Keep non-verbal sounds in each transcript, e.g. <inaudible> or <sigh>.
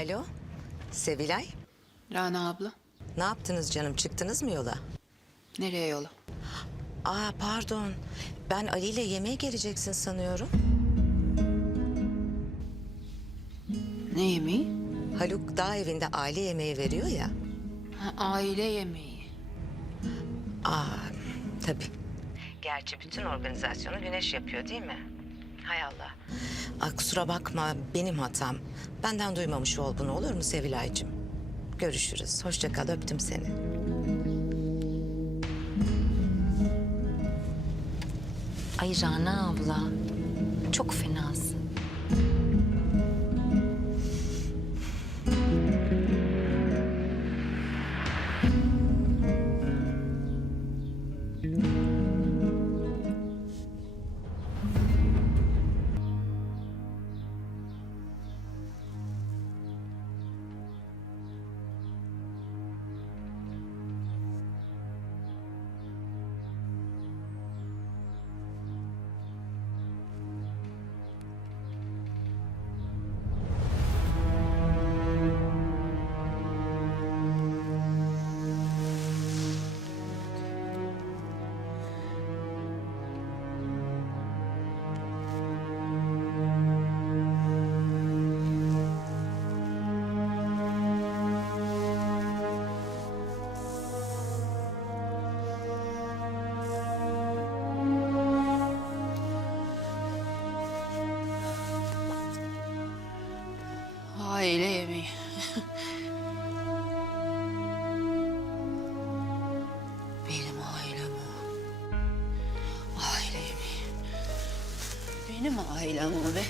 Alo, Sevilay. Rana abla. Ne yaptınız canım? Çıktınız mı yola? Nereye yola? Aa pardon. Ben Ali ile yemeğe geleceksin sanıyorum. Ne yemeği? Haluk dağ evinde aile yemeği veriyor ya. Ha, aile yemeği. Aa tabii. Gerçi bütün organizasyonu Güneş yapıyor değil mi? Hay Allah. Aa, kusura bakma benim hatam. Benden duymamış ol bunu olur mu Sevilay'cığım? Görüşürüz. Hoşça kal öptüm seni. Ay Rana abla. Çok fenasın. Benim ailem o be.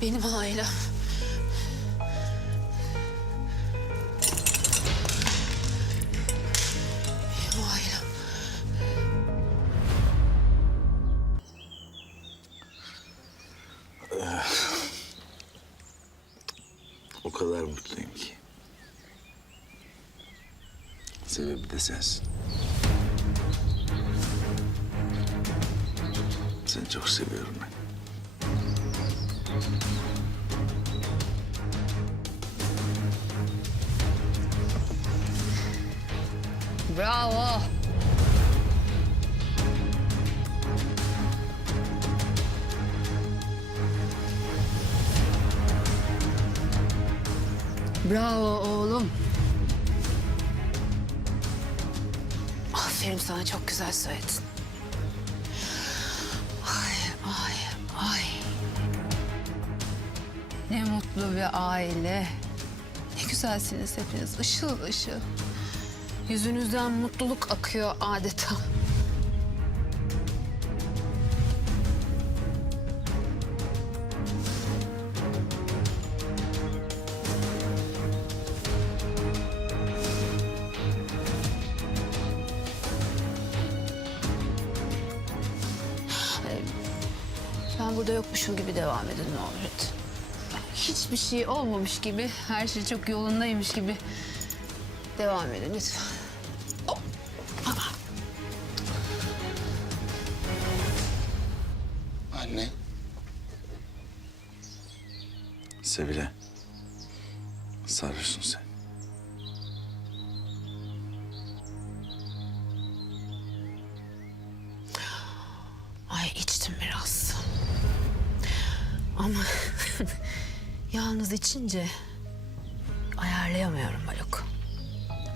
Benim ailem. Benim ailem. O kadar mutluyum ki. Sebebi de sensin. Seni çok seviyorum ben. Bravo. Bravo oğlum. Aferin sana çok güzel söyledin. Ne mutlu bir aile. Ne güzelsiniz hepiniz. Işıl ışıl. Yüzünüzden mutluluk akıyor adeta. Ben burada yokmuşum gibi devam edin ne olur hadi. Hiçbir şey olmamış gibi, her şey çok yolundaymış gibi devam edin lütfen. Anne. Sevile. Sarhoşsun sen. yalnız içince ayarlayamıyorum Haluk.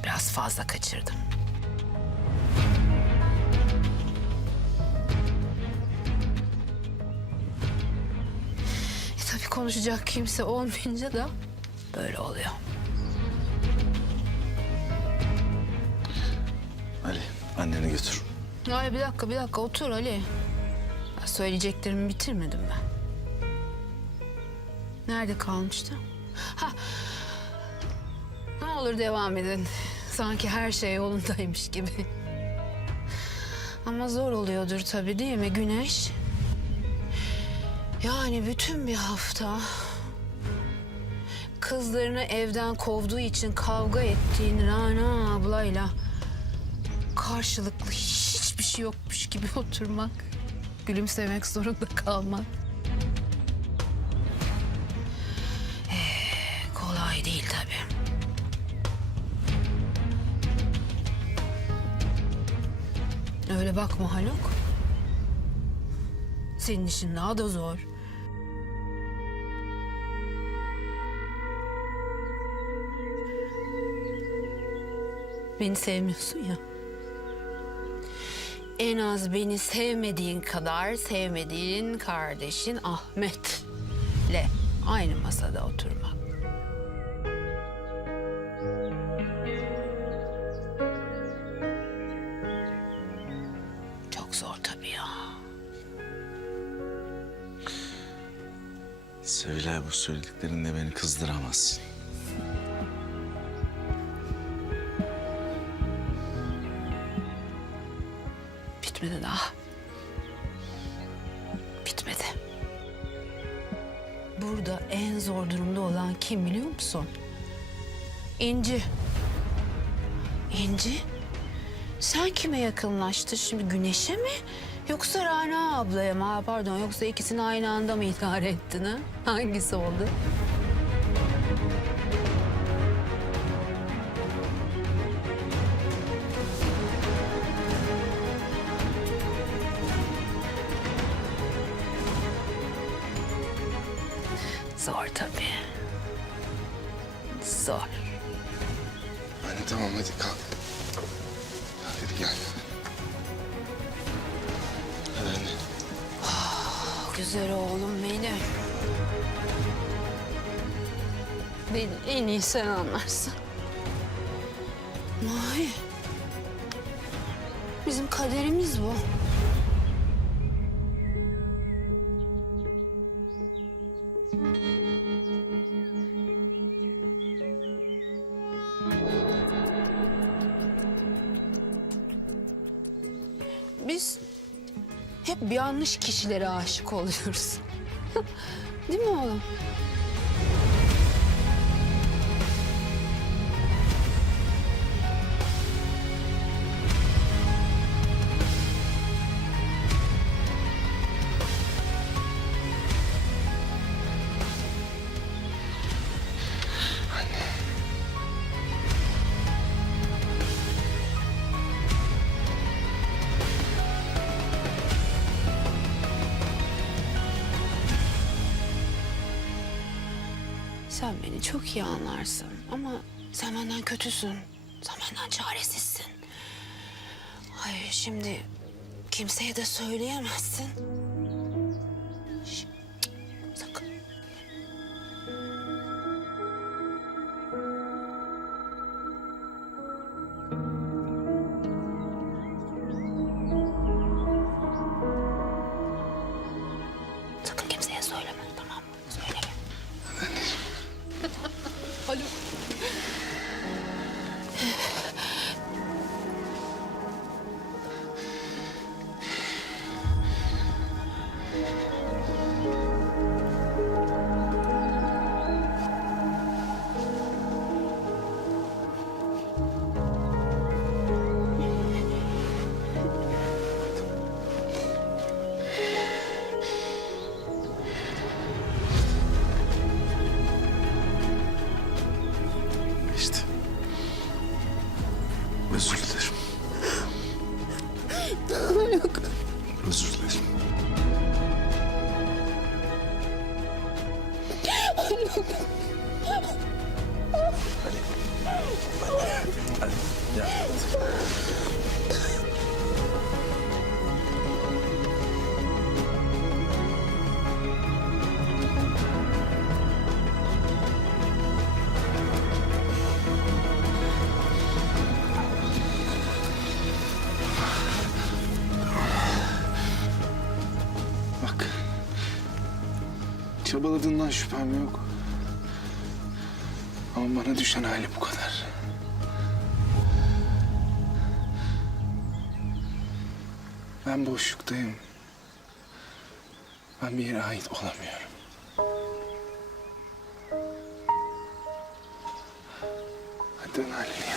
Biraz fazla kaçırdım. E tabii konuşacak kimse olmayınca da böyle oluyor. Ali anneni götür. Ay bir dakika bir dakika otur Ali. Söyleyeceklerimi bitirmedim ben. Nerede kalmıştı? Ha. Ne olur devam edin. Sanki her şey yolundaymış gibi. Ama zor oluyordur tabii değil mi Güneş? Yani bütün bir hafta kızlarını evden kovduğu için kavga ettiğin Rana ablayla karşılıklı hiçbir şey yokmuş gibi oturmak, gülümsemek zorunda kalmak. Öyle bakma Haluk. Senin işin daha da zor. Beni sevmiyorsun ya. En az beni sevmediğin kadar sevmediğin kardeşin Ahmet'le aynı masada oturmak. Sevilay bu söylediklerinle beni kızdıramazsın. Bitmedi daha. Bitmedi. Burada en zor durumda olan kim biliyor musun? İnci. İnci? Sen kime yakınlaştın şimdi Güneş'e mi? Yoksa Rana ablaya mı? Pardon yoksa ikisini aynı anda mı idare ettin ha? <laughs> Hangisi oldu? Zor tabii. Zor. Anne tamam hadi kalk. Hadi gel. Güzel oğlum benim. Beni en iyi sen anlarsın. Mahi. Bizim kaderimiz bu. Hep yanlış kişilere aşık oluyoruz. <laughs> Değil mi oğlum? Sen beni çok iyi anlarsın ama sen benden kötüsün. Sen benden çaresizsin. Ay şimdi kimseye de söyleyemezsin. Bak. Çabaladığından şüphem yok. Ama bana düşen hali bu kadar. Ben boşluktayım. Ben bir yere ait olamıyorum. Hadi dön yanına.